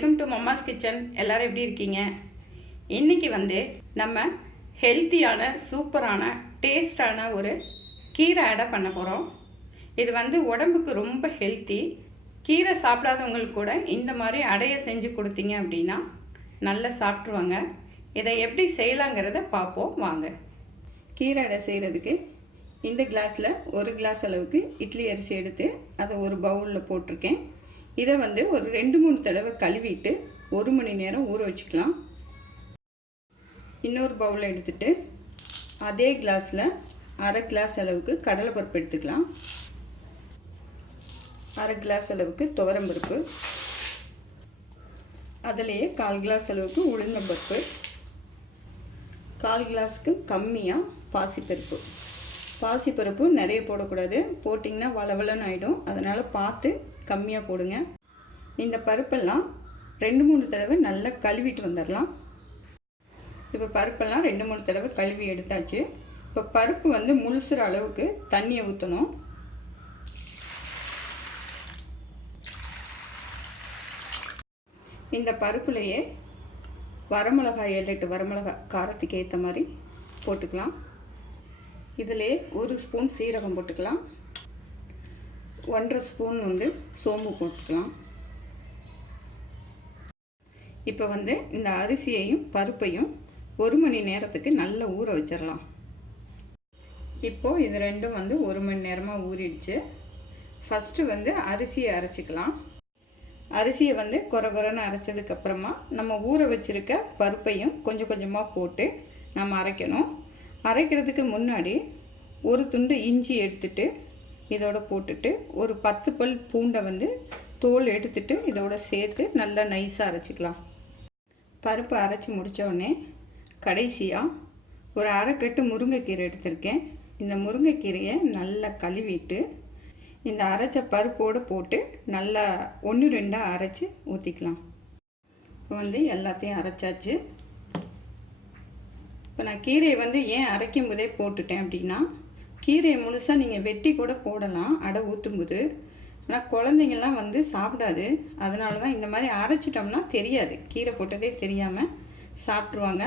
Welcome to Mamma's kitchen. எல்லோரும் எப்படி இருக்கீங்க? இன்றைக்கி நம்ம ஹெல்த்தியான சூப்பரான டேஸ்டான ஒரு கீரை அடை பண்ண போகிறோம். இது உடம்புக்கு ரொம்ப ஹெல்த்தி. கீரை சாப்பிடாதவங்களுக்கு கூட இந்த மாதிரி அடையை செஞ்சு கொடுத்தீங்க அப்படின்னா நல்லா சாப்பிட்ருவாங்க. இதை எப்படி செய்யலாங்கிறத பார்ப்போம் வாங்க. கீரை அடை செய்கிறதுக்கு இந்த கிளாஸில் ஒரு கிளாஸ் அளவுக்கு இட்லி அரிசி எடுத்து அதை ஒரு பவுலில் போட்டிருக்கேன். இதை ஒரு 2-3 தடவை கழுவிட்டு 1 மணி நேரம் ஊற வச்சுக்கலாம். இன்னொரு பவுலில் எடுத்துகிட்டு அதே கிளாஸில் அரை கிளாஸ் அளவுக்கு கடலைப்பருப்பு எடுத்துக்கலாம். அரை கிளாஸ் அளவுக்கு துவரம்பருப்பு, அதிலேயே 1/4 கிளாஸ் அளவுக்கு உளுந்தம்பருப்பு, 1/4 கிளாஸுக்கு கம்மியாக பாசிப்பருப்பு. பாசிப்பருப்பு நிறைய போடக்கூடாது, போட்டிங்கன்னா வளவலன்னு ஆகிடும். அதனால் பார்த்து கம்மியாக போடுங்க. இந்த பருப்பெல்லாம் 2-3 தடவை நல்லா கழுவிட்டு வந்துடலாம். இப்போ பருப்பெல்லாம் 2-3 தடவை கழுவி எடுத்தாச்சு. இப்போ பருப்பு முழுசுற அளவுக்கு தண்ணியை ஊற்றணும். இந்த பருப்புலையே வரமிளகாய் 7-8 வரமிளகாய் காரத்துக்கு ஏற்ற மாதிரி போட்டுக்கலாம். இதிலே 1 ஸ்பூன் சீரகம் போட்டுக்கலாம். 1/2 ஸ்பூன் சோம்பு போட்டுக்கலாம். இப்போ இந்த அரிசியையும் பருப்பையும் 1 மணி நேரத்துக்கு நல்லா ஊற வச்சிடலாம். இப்போது இது ரெண்டும் 1 மணி நேரமாக ஊறிடுச்சு. ஃபஸ்ட்டு அரிசியை அரைச்சிக்கலாம். அரிசியை கொரன்னு அரைச்சதுக்கப்புறமா நம்ம ஊற வச்சுருக்க பருப்பையும் கொஞ்சம் கொஞ்சமாக போட்டு நம்ம அரைக்கணும். அரைக்கிறதுக்கு முன்னாடி ஒரு துண்டு இஞ்சி எடுத்துட்டு இதோட போட்டுட்டு ஒரு 10 பல் பூண்டை தோல் எடுத்துட்டு இதோட சேர்த்து நல்லா நைஸாக அரைச்சிக்கலாம். பருப்பு அரைச்சி முடித்தோடனே கடைசியாக ஒரு அரை கட்டு முருங்கைக்கீரை எடுத்திருக்கேன். இந்த முருங்கைக்கீரையை நல்லா கழுவிட்டு இந்த அரைச்ச பருப்போடு போட்டு நல்லா 1-2 அரைச்சி ஊற்றிக்கலாம். இப்போ எல்லாத்தையும் அரைச்சாச்சு. இப்போ நான் கீரையை ஏன் அரைக்கும் போதே போட்டுட்டேன் அப்படின்னா, கீரையை முழுசாக நீங்கள் வெட்டி கூட போடலாம் அடை ஊற்றும்போது. ஆனால் குழந்தைங்கள்லாம் சாப்பிடாது. அதனால தான் இந்த மாதிரி அரைச்சிட்டோம்னா தெரியாது, கீரை போட்டதே தெரியாமல் சாப்பிட்ருவாங்க.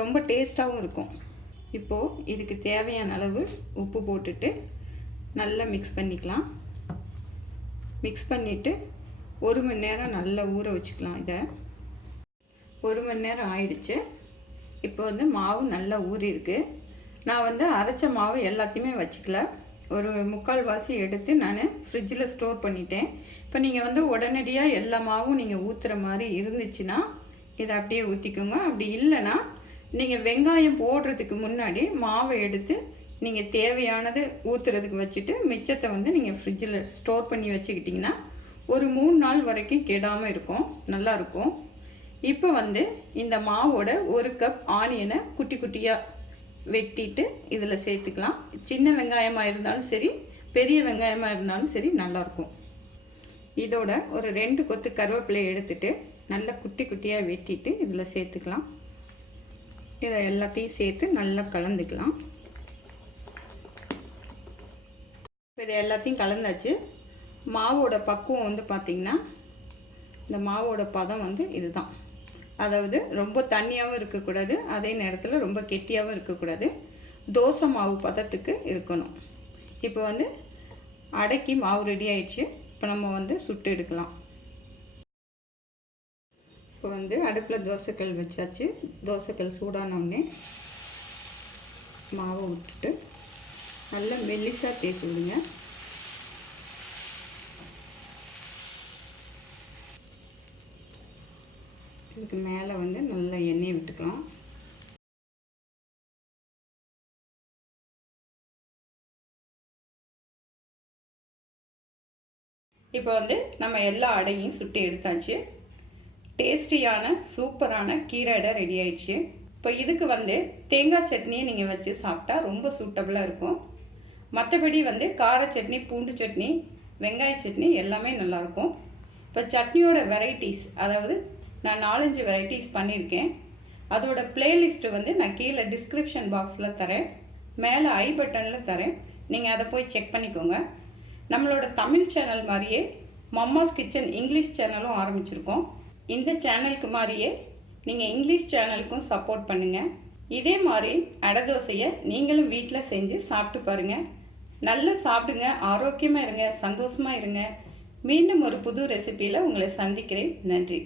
ரொம்ப டேஸ்ட்டாகவும் இருக்கும். இப்போது இதுக்கு தேவையான அளவு உப்பு போட்டுட்டு நல்லா மிக்ஸ் பண்ணிக்கலாம். மிக்ஸ் பண்ணிவிட்டு 1 மணி நேரம் நல்லா ஊற வச்சுக்கலாம். இதை 1 மணி நேரம் ஆயிடுச்சு. இப்போ மாவு நல்லா ஊறியிருக்கு. நான் அரைச்ச மாவு எல்லாத்தையுமே வச்சுக்கல, ஒரு 3/4 வாசி எடுத்து நான் ஃப்ரிட்ஜில் ஸ்டோர் பண்ணிட்டேன். இப்போ நீங்கள் உடனடியாக எல்லா மாவும் நீங்கள் ஊற்றுற மாதிரி இருந்துச்சுன்னா இதை அப்படியே ஊற்றிக்கோங்க. அப்படி இல்லைன்னா நீங்கள் வெங்காயம் போடுறதுக்கு முன்னாடி மாவை எடுத்து நீங்கள் தேவையானது ஊற்றுறதுக்கு வச்சுட்டு மிச்சத்தை நீங்கள் ஃப்ரிட்ஜில் ஸ்டோர் பண்ணி வச்சுக்கிட்டிங்கன்னா ஒரு 3 நாள் வரைக்கும் கெடாமல் இருக்கும், நல்லாயிருக்கும். இப்போ இந்த மாவோட 1 கப் ஆனியனை குட்டி குட்டியாக வெட்டிட்டு இதில் சேர்த்துக்கலாம். சின்ன வெங்காயமாக இருந்தாலும் சரி, பெரிய வெங்காயமாக இருந்தாலும் சரி, நல்லாயிருக்கும். இதோட ஒரு 2 கொத்து கருவேப்பிலையை எடுத்துட்டு நல்லா குட்டி குட்டியாக வெட்டிட்டு இதில் சேர்த்துக்கலாம். இதை எல்லாத்தையும் சேர்த்து நல்லா கலந்துக்கலாம். இதை எல்லாத்தையும் கலந்தாச்சு. மாவோட பக்குவம் பார்த்திங்கன்னா, இந்த மாவோட பதம் இதுதான். அதாவது ரொம்ப தண்ணியாகவும் இருக்கக்கூடாது, அதே நேரத்தில் ரொம்ப கெட்டியாகவும் இருக்கக்கூடாது. தோசை மாவு பதத்துக்கு இருக்கணும். இப்போ அடைக்கி மாவு ரெடி ஆயிடுச்சு. இப்போ நம்ம சுட்டு எடுக்கலாம். இப்போ அடுப்பில் தோசைக்கல் வச்சாச்சு. தோசைக்கல் சூடானோடனே மாவை விட்டுட்டு நல்லா மெல்லிசாக தேய்ச்சி விடுங்க. இதுக்கு மேலே நல்லா எண்ணெயை விட்டுக்கலாம். இப்போ நம்ம எல்லா அடையும் சுட்டு எடுத்தாச்சு. டேஸ்டியான சூப்பரான கீரை அடை ரெடி ஆயிடுச்சு. இப்போ இதுக்கு தேங்காய் சட்னியை நீங்கள் வச்சு சாப்பிட்டா ரொம்ப சூட்டபுளாக இருக்கும். மற்றபடி கார சட்னி, பூண்டு சட்னி, வெங்காய சட்னி எல்லாமே நல்லாயிருக்கும். இப்போ சட்னியோட வெரைட்டிஸ், அதாவது நான் 4-5 வெரைட்டிஸ் பண்ணியிருக்கேன். அதோட பிளேலிஸ்ட்டு நான் கீழே டிஸ்கிரிப்ஷன் பாக்ஸில் தரேன், மேலே ஐ பட்டனில் தரேன். நீங்கள் அதை போய் செக் பண்ணிக்கோங்க. நம்மளோட தமிழ் சேனல் மாதிரியே மம்மாஸ் கிச்சன் இங்கிலீஷ் சேனலும் ஆரம்பிச்சிருக்கோம். இந்த சேனலுக்கு மாதிரியே நீங்கள் இங்கிலீஷ் சேனலுக்கும் சப்போர்ட் பண்ணுங்கள். இதே மாதிரி அடை தோசையை நீங்களும் வீட்டில் செஞ்சு சாப்பிட்டு பாருங்கள். நல்லா சாப்பிடுங்க, ஆரோக்கியமாக இருங்க, சந்தோஷமாக இருங்க. மீண்டும் ஒரு புது ரெசிபியில் உங்களை சந்திக்கிறேன். நன்றி.